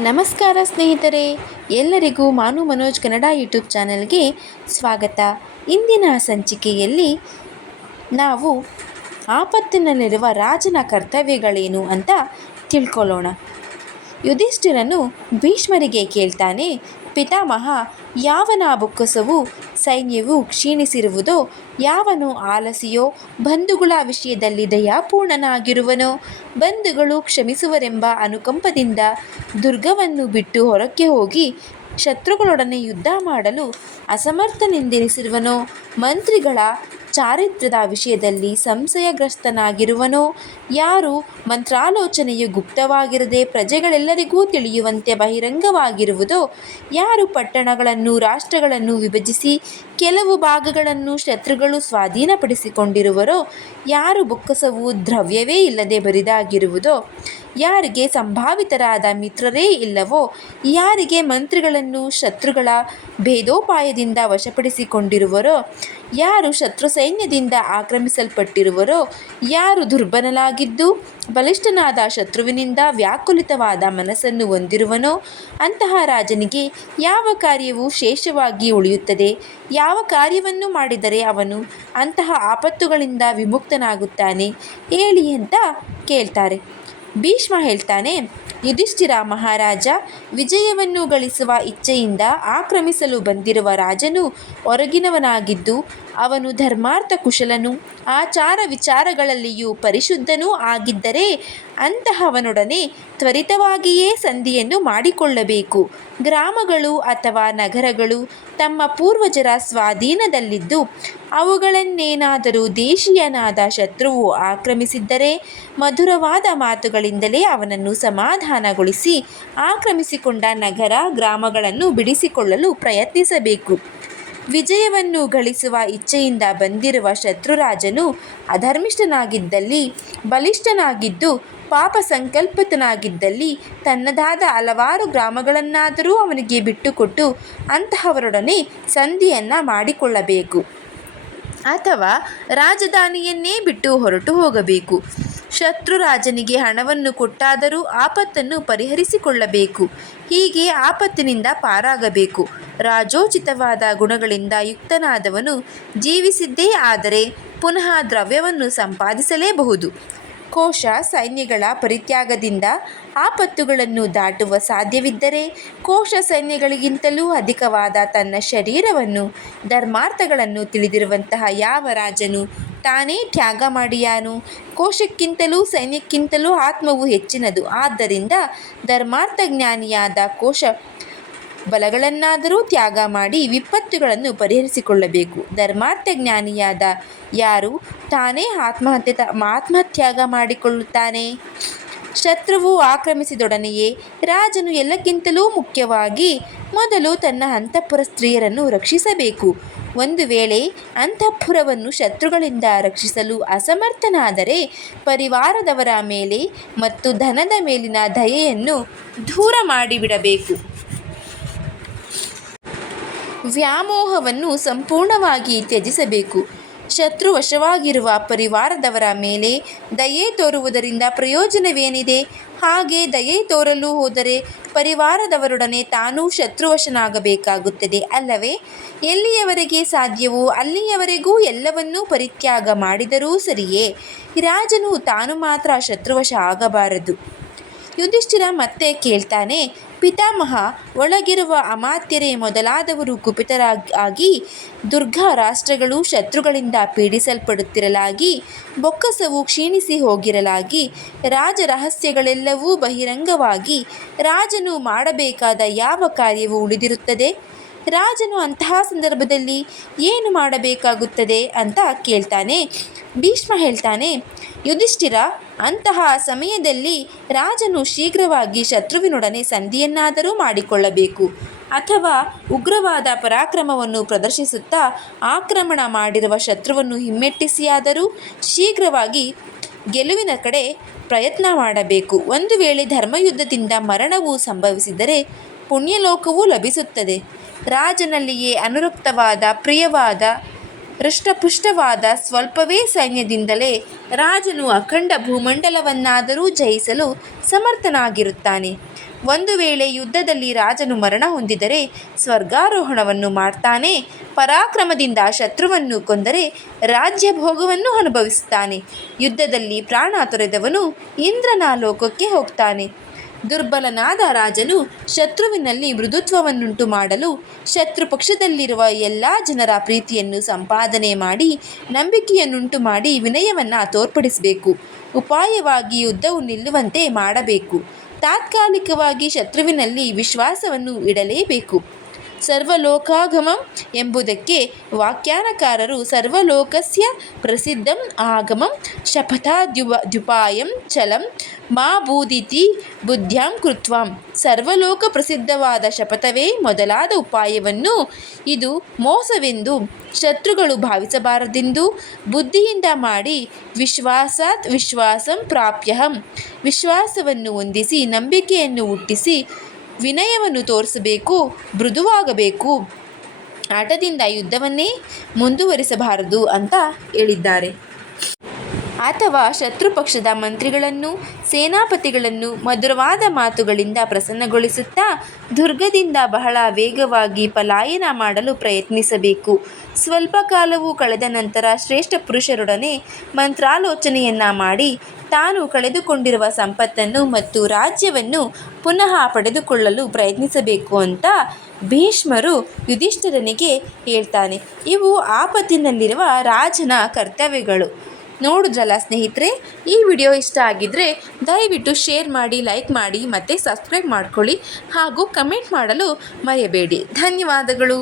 ನಮಸ್ಕಾರ ಸ್ನೇಹಿತರೆ, ಎಲ್ಲರಿಗೂ ಮಾನು ಮನೋಜ್ ಕನ್ನಡ ಯೂಟ್ಯೂಬ್ ಚಾನೆಲ್ಗೆ ಸ್ವಾಗತ. ಇಂದಿನ ಸಂಚಿಕೆಯಲ್ಲಿ ನಾವು ಆಪತ್ತಿನಲ್ಲಿರುವ ರಾಜನ ಕರ್ತವ್ಯಗಳೇನು ಅಂತ ತಿಳ್ಕೊಳ್ಳೋಣ. ಯುಧಿಷ್ಠಿರನು ಭೀಷ್ಮರಿಗೆ ಕೇಳ್ತಾನೆ ಪಿತಾಮಹ, ಯಾವನ ಬೊಕ್ಕಸವು ಸೈನ್ಯವು ಕ್ಷೀಣಿಸಿರುವುದೋ, ಯಾವನು ಆಲಸಿಯೋ, ಬಂಧುಗಳ ವಿಷಯದಲ್ಲಿ ದಯಾಪೂರ್ಣನಾಗಿರುವನೋ, ಬಂಧುಗಳು ಕ್ಷಮಿಸುವರೆಂಬ ಅನುಕಂಪದಿಂದ ದುರ್ಗವನ್ನು ಬಿಟ್ಟು ಹೊರಕ್ಕೆ ಹೋಗಿ ಶತ್ರುಗಳೊಡನೆ ಯುದ್ಧ ಮಾಡಲು ಅಸಮರ್ಥನೆಂದೆನಿಸಿರುವನೋ, ಮಂತ್ರಿಗಳ ಚಾರಿತ್ರ್ಯದ ವಿಷಯದಲ್ಲಿ ಸಂಶಯಗ್ರಸ್ತನಾಗಿರುವನೋ? ಯಾರು? ಮಂತ್ರಾಲೋಚನೆಯು ಗುಪ್ತವಾಗಿರದೆ ಪ್ರಜೆಗಳೆಲ್ಲರಿಗೂ ತಿಳಿಯುವಂತೆ ಬಹಿರಂಗವಾಗಿರುವುದೋ? ಯಾರು ಪಟ್ಟಣಗಳನ್ನು ರಾಷ್ಟ್ರಗಳನ್ನು ವಿಭಜಿಸಿ ಕೆಲವು ಭಾಗಗಳನ್ನು ಶತ್ರುಗಳು ಸ್ವಾಧೀನಪಡಿಸಿಕೊಂಡಿರುವರೋ, ಯಾರು ಬೊಕ್ಕಸವು ದ್ರವ್ಯವೇ ಇಲ್ಲದೆ ಬರಿದಾಗಿರುವುದೋ, ಯಾರಿಗೆ ಸಂಭಾವಿತರಾದ ಮಿತ್ರರೇ ಇಲ್ಲವೋ, ಯಾರಿಗೆ ಮಂತ್ರಿಗಳನ್ನು ಶತ್ರುಗಳ ಭೇದೋಪಾಯದಿಂದ ವಶಪಡಿಸಿಕೊಂಡಿರುವರೋ, ಯಾರು ಶತ್ರು ಸೈನ್ಯದಿಂದ ಆಕ್ರಮಿಸಲ್ಪಟ್ಟಿರುವರೋ, ಯಾರು ದುರ್ಬಲನಾಗಿದ್ದು ಬಲಿಷ್ಠನಾದ ಶತ್ರುವಿನಿಂದ ವ್ಯಾಕುಲಿತವಾದ ಮನಸ್ಸನ್ನು ಹೊಂದಿರುವನೋ, ಅಂತಹ ರಾಜನಿಗೆ ಯಾವ ಕಾರ್ಯವು ಶೇಷವಾಗಿ ಉಳಿಯುತ್ತದೆ. ಯಾವ ಕಾರ್ಯವನ್ನು ಮಾಡಿದರೆ ಅವನು ಅಂತಹ ಆಪತ್ತುಗಳಿಂದ ವಿಮುಕ್ತನಾಗುತ್ತಾನೆ ಹೇಳಿ ಅಂತ ಕೇಳ್ತಾರೆ. ಭೀಷ್ಮ ಹೇಳ್ತಾನೆ, ಯುಧಿಷ್ಠಿರ ಮಹಾರಾಜ, ವಿಜಯವನ್ನು ಗಳಿಸುವ ಇಚ್ಛೆಯಿಂದ ಆಕ್ರಮಿಸಲು ಬಂದಿರುವ ರಾಜನು ಹೊರಗಿನವನಾಗಿದ್ದು ಅವನು ಧರ್ಮಾರ್ಥ ಕುಶಲನು, ಆಚಾರ ವಿಚಾರಗಳಲ್ಲಿಯೂ ಪರಿಶುದ್ಧನೂ ಆಗಿದ್ದರೆ ಅಂತಹವನೊಡನೆ ತ್ವರಿತವಾಗಿಯೇ ಸಂಧಿಯನ್ನು ಮಾಡಿಕೊಳ್ಳಬೇಕು. ಗ್ರಾಮಗಳು ಅಥವಾ ನಗರಗಳು ತಮ್ಮ ಪೂರ್ವಜರ ಸ್ವಾಧೀನದಲ್ಲಿದ್ದು, ಅವುಗಳನ್ನೇನಾದರೂ ದೇಶೀಯನಾದ ಶತ್ರುವು ಆಕ್ರಮಿಸಿದ್ದರೆ ಮಧುರವಾದ ಮಾತುಗಳಿಂದಲೇ ಅವನನ್ನು ಸಮಾಧಾನಗೊಳಿಸಿ ಆಕ್ರಮಿಸಿಕೊಂಡ ನಗರ, ಗ್ರಾಮಗಳನ್ನು ಬಿಡಿಸಿಕೊಳ್ಳಲು ಪ್ರಯತ್ನಿಸಬೇಕು. ವಿಜಯವನ್ನು ಗಳಿಸುವ ಇಚ್ಛೆಯಿಂದ ಬಂದಿರುವ ಶತ್ರುರಾಜನು ಅಧರ್ಮಿಷ್ಠನಾಗಿದ್ದಲ್ಲಿ, ಬಲಿಷ್ಠನಾಗಿದ್ದು, ಪಾಪ ಸಂಕಲ್ಪಿತನಾಗಿದ್ದಲ್ಲಿ ತನ್ನದಾದ ಹಲವಾರು ಗ್ರಾಮಗಳನ್ನಾದರೂ ಅವನಿಗೆ ಬಿಟ್ಟುಕೊಟ್ಟು ಅಂತಹವರೊಡನೆ ಸಂಧಿಯನ್ನು ಮಾಡಿಕೊಳ್ಳಬೇಕು. ಅಥವಾ ರಾಜಧಾನಿಯನ್ನೇ ಬಿಟ್ಟು ಹೊರಟು ಹೋಗಬೇಕು. ಶತ್ರು ರಾಜನಿಗೆ ಹಣವನ್ನು ಕೊಟ್ಟಾದರೂ ಆಪತ್ತನ್ನು ಪರಿಹರಿಸಿಕೊಳ್ಳಬೇಕು. ಹೀಗೆ ಆಪತ್ತಿನಿಂದ ಪಾರಾಗಬೇಕು. ರಾಜೋಚಿತವಾದ ಗುಣಗಳಿಂದ ಯುಕ್ತನಾದವನು ಜೀವಿಸಿದ್ದೇ ಆದರೆ ಪುನಃ ದ್ರವ್ಯವನ್ನು ಸಂಪಾದಿಸಲೇಬಹುದು. ಕೋಶ ಸೈನ್ಯಗಳ ಪರಿತ್ಯಾಗದಿಂದ ಆಪತ್ತುಗಳನ್ನು ದಾಟುವ ಸಾಧ್ಯವಿದ್ದರೆ ಕೋಶ ಸೈನ್ಯಗಳಿಗಿಂತಲೂ ಅಧಿಕವಾದ ತನ್ನ ಶರೀರವನ್ನು, ಧರ್ಮಾರ್ಥಗಳನ್ನು ತಿಳಿದಿರುವಂತಹ ಯಾವ ರಾಜನು ತಾನೇ ತ್ಯಾಗ ಮಾಡಿಯಾನು. ಕೋಶಕ್ಕಿಂತಲೂ ಸೈನ್ಯಕ್ಕಿಂತಲೂ ಆತ್ಮವು ಹೆಚ್ಚಿನದು. ಆದ್ದರಿಂದ ಧರ್ಮಾರ್ಥ ಜ್ಞಾನಿಯಾದ ಕೋಶ ಬಲಗಳನ್ನಾದರೂ ತ್ಯಾಗ ಮಾಡಿ ವಿಪತ್ತುಗಳನ್ನು ಪರಿಹರಿಸಿಕೊಳ್ಳಬೇಕು. ಧರ್ಮಾರ್ಥ ಜ್ಞಾನಿಯಾದ ಯಾರು ತಾನೇ ಆತ್ಮಹತ್ಯೆ ಆತ್ಮಹತ್ಯಾಗ ಮಾಡಿಕೊಳ್ಳುತ್ತಾನೆ? ಶತ್ರುವು ಆಕ್ರಮಿಸಿದೊಡನೆಯೇ ರಾಜನು ಎಲ್ಲಕ್ಕಿಂತಲೂ ಮುಖ್ಯವಾಗಿ ಮೊದಲು ತನ್ನ ಅಂತಃಪುರ ಸ್ತ್ರೀಯರನ್ನು ರಕ್ಷಿಸಬೇಕು. ಒಂದು ವೇಳೆ ಅಂತಃಪುರವನ್ನು ಶತ್ರುಗಳಿಂದ ರಕ್ಷಿಸಲು ಅಸಮರ್ಥನಾದರೆ ಪರಿವಾರದವರ ಮೇಲೆ ಮತ್ತು ಧನದ ಮೇಲಿನ ದಯೆಯನ್ನು ದೂರ ಮಾಡಿಬಿಡಬೇಕು. ವ್ಯಾಮೋಹವನ್ನು ಸಂಪೂರ್ಣವಾಗಿ ತ್ಯಜಿಸಬೇಕು. ಶತ್ರು ವಶವಾಗಿರುವ ಪರಿವಾರದವರ ಮೇಲೆ ದಯೆ ತೋರುವುದರಿಂದ ಪ್ರಯೋಜನವೇನಿದೆ? ಹಾಗೆ ದಯೆ ತೋರಲು ಹೋದರೆ ಪರಿವಾರದವರೊಡನೆ ತಾನೂ ಶತ್ರುವಶನಾಗಬೇಕಾಗುತ್ತದೆ ಅಲ್ಲವೇ? ಎಲ್ಲಿಯವರೆಗೆ ಸಾಧ್ಯವೋ ಅಲ್ಲಿಯವರೆಗೂ ಎಲ್ಲವನ್ನೂ ಪರಿತ್ಯಾಗ ಮಾಡಿದರೂ ಸರಿಯೇ? ರಾಜನು ತಾನು ಮಾತ್ರ ಶತ್ರುವಶ ಆಗಬಾರದು. ಯುಧಿಷ್ಠಿರ ಮತ್ತೆ ಕೇಳ್ತಾನೆ ಪಿತಾಮಹ ಒಳಗಿರುವ ಅಮಾತ್ಯರೇ ಮೊದಲಾದವರು ಕುಪಿತರಾಗಿ ದುರ್ಗಾ ರಾಷ್ಟ್ರಗಳು ಶತ್ರುಗಳಿಂದ ಪೀಡಿಸಲ್ಪಡುತ್ತಿರಲಾಗಿ, ಬೊಕ್ಕಸವು ಕ್ಷೀಣಿಸಿ ಹೋಗಿರಲಾಗಿ ರಾಜ ರಹಸ್ಯಗಳೆಲ್ಲವೂ ಬಹಿರಂಗವಾಗಿ ರಾಜನು ಮಾಡಬೇಕಾದ ಯಾವ ಕಾರ್ಯವೂ ಉಳಿದಿರುತ್ತದೆ? ರಾಜನು ಅಂತಹ ಸಂದರ್ಭದಲ್ಲಿ ಏನು ಮಾಡಬೇಕಾಗುತ್ತದೆ ಅಂತ ಕೇಳ್ತಾನೆ. ಭೀಷ್ಮ ಹೇಳ್ತಾನೆ ಯುಧಿಷ್ಠಿರ, ಅಂತಹ ಸಮಯದಲ್ಲಿ ರಾಜನು ಶೀಘ್ರವಾಗಿ ಶತ್ರುವಿನೊಡನೆ ಸಂಧಿಯನ್ನಾದರೂ ಮಾಡಿಕೊಳ್ಳಬೇಕು. ಅಥವಾ ಉಗ್ರವಾದ ಪರಾಕ್ರಮವನ್ನು ಪ್ರದರ್ಶಿಸುತ್ತಾ ಆಕ್ರಮಣ ಮಾಡಿರುವ ಶತ್ರುವನ್ನು ಹಿಮ್ಮೆಟ್ಟಿಸಿಯಾದರೂ ಶೀಘ್ರವಾಗಿ ಗೆಲುವಿನ ಕಡೆ ಪ್ರಯತ್ನ ಮಾಡಬೇಕು. ಒಂದು ವೇಳೆ ಧರ್ಮಯುದ್ಧದಿಂದ ಮರಣವು ಸಂಭವಿಸಿದರೆ ಪುಣ್ಯಲೋಕವೂ ಲಭಿಸುತ್ತದೆ. ರಾಜನಲ್ಲಿಯೇ ಅನುರಕ್ತವಾದ, ಪ್ರಿಯವಾದ ಹೃಷ್ಟಪುಷ್ಟವಾದ ಸ್ವಲ್ಪವೇ ಸೈನ್ಯದಿಂದಲೇ ರಾಜನು ಅಖಂಡ ಭೂಮಂಡಲವನ್ನಾದರೂ ಜಯಿಸಲು ಸಮರ್ಥನಾಗಿರುತ್ತಾನೆ. ಒಂದು ವೇಳೆ ಯುದ್ಧದಲ್ಲಿ ರಾಜನು ಮರಣ ಹೊಂದಿದರೆ ಸ್ವರ್ಗಾರೋಹಣವನ್ನು ಮಾಡ್ತಾನೆ, ಪರಾಕ್ರಮದಿಂದ ಶತ್ರುವನ್ನು ಕೊಂದರೆ ರಾಜ್ಯ ಭೋಗವನ್ನು ಅನುಭವಿಸುತ್ತಾನೆ. ಯುದ್ಧದಲ್ಲಿ ಪ್ರಾಣ ತೊರೆದವನು ಇಂದ್ರನ ಲೋಕಕ್ಕೆ ಹೋಗ್ತಾನೆ. ದುರ್ಬಲನಾದ ರಾಜನು ಶತ್ರುವಿನಲ್ಲಿ ಮೃದುತ್ವವನ್ನುಂಟು ಮಾಡಲು ಶತ್ರು ಪಕ್ಷದಲ್ಲಿರುವ ಎಲ್ಲ ಜನರ ಪ್ರೀತಿಯನ್ನು ಸಂಪಾದನೆ ಮಾಡಿ ನಂಬಿಕೆಯನ್ನುಂಟು ಮಾಡಿ ವಿನಯವನ್ನು ತೋರ್ಪಡಿಸಬೇಕು. ಉಪಾಯವಾಗಿ ಯುದ್ಧವು ನಿಲ್ಲುವಂತೆ ಮಾಡಬೇಕು. ತಾತ್ಕಾಲಿಕವಾಗಿ ಶತ್ರುವಿನಲ್ಲಿ ವಿಶ್ವಾಸವನ್ನು ಇಡಲೇಬೇಕು. ಸರ್ವಲೋಕಾಗಮಂ ಎಂಬುದಕ್ಕೆ ವ್ಯಾಖ್ಯಾನಕಾರರು ಸರ್ವಲೋಕಸ್ಯ ಪ್ರಸಿದ್ಧಂ ಆಗಮಂ ಶಪಥಾದ್ಯುವ ದ್ಯುಪಾಯಂ ಚಲಂ ಮಾ ಬೂದಿತಿ ಬುದ್ಧ್ಯಾಂ ಕೃತ್ವಾಂ. ಸರ್ವಲೋಕ ಪ್ರಸಿದ್ಧವಾದ ಶಪಥವೇ ಮೊದಲಾದ ಉಪಾಯವನ್ನು. ಇದು ಮೋಸವೆಂದು ಶತ್ರುಗಳು ಭಾವಿಸಬಾರದೆಂದು ಬುದ್ಧಿಯಿಂದ ಮಾಡಿ ವಿಶ್ವಾಸಾತ್ ವಿಶ್ವಾಸಂ ಪ್ರಾಪ್ಯಹಂ. ವಿಶ್ವಾಸವನ್ನು ಹೊಂದಿಸಿ ನಂಬಿಕೆಯನ್ನು ಹುಟ್ಟಿಸಿ ವಿನಯವನ್ನು ತೋರಿಸಬೇಕು ಮೃದುವಾಗಬೇಕು. ಆಟದಿಂದ ಯುದ್ಧವನ್ನೇ ಮುಂದುವರಿಸಬಾರದು ಅಂತ ಹೇಳಿದ್ದಾರೆ. ಅಥವಾ ಶತ್ರು ಪಕ್ಷದ ಮಂತ್ರಿಗಳನ್ನು, ಸೇನಾಪತಿಗಳನ್ನು ಮಧುರವಾದ ಮಾತುಗಳಿಂದ ಪ್ರಸನ್ನಗೊಳಿಸುತ್ತಾ ದುರ್ಗದಿಂದ ಬಹಳ ವೇಗವಾಗಿ ಪಲಾಯನ ಮಾಡಲು ಪ್ರಯತ್ನಿಸಬೇಕು. ಸ್ವಲ್ಪ ಕಾಲವು ಕಳೆದ ನಂತರ ಶ್ರೇಷ್ಠ ಪುರುಷರೊಡನೆ ಮಂತ್ರಾಲೋಚನೆಯನ್ನ ಮಾಡಿ ತಾನು ಕಳೆದುಕೊಂಡಿರುವ ಸಂಪತ್ತನ್ನು ಮತ್ತು ರಾಜ್ಯವನ್ನು ಪುನಃ ಪಡೆದುಕೊಳ್ಳಲು ಪ್ರಯತ್ನಿಸಬೇಕು ಅಂತ ಭೀಷ್ಮರು ಯುಧಿಷ್ಠಿರನಿಗೆ ಹೇಳ್ತಾನೆ. ಇವು ಆಪತ್ತಿನಲ್ಲಿರುವ ರಾಜನ ಕರ್ತವ್ಯಗಳು. ನೋಡಿದ್ರಲ್ಲ ಸ್ನೇಹಿತರೆ, ಈ ವಿಡಿಯೋ ಇಷ್ಟ ಆಗಿದ್ದರೆ ದಯವಿಟ್ಟು ಶೇರ್ ಮಾಡಿ, ಲೈಕ್ ಮಾಡಿ ಮತ್ತು ಸಬ್ಸ್ಕ್ರೈಬ್ ಮಾಡ್ಕೊಳ್ಳಿ ಹಾಗೂ ಕಮೆಂಟ್ ಮಾಡಲು ಮರೆಯಬೇಡಿ. ಧನ್ಯವಾದಗಳು.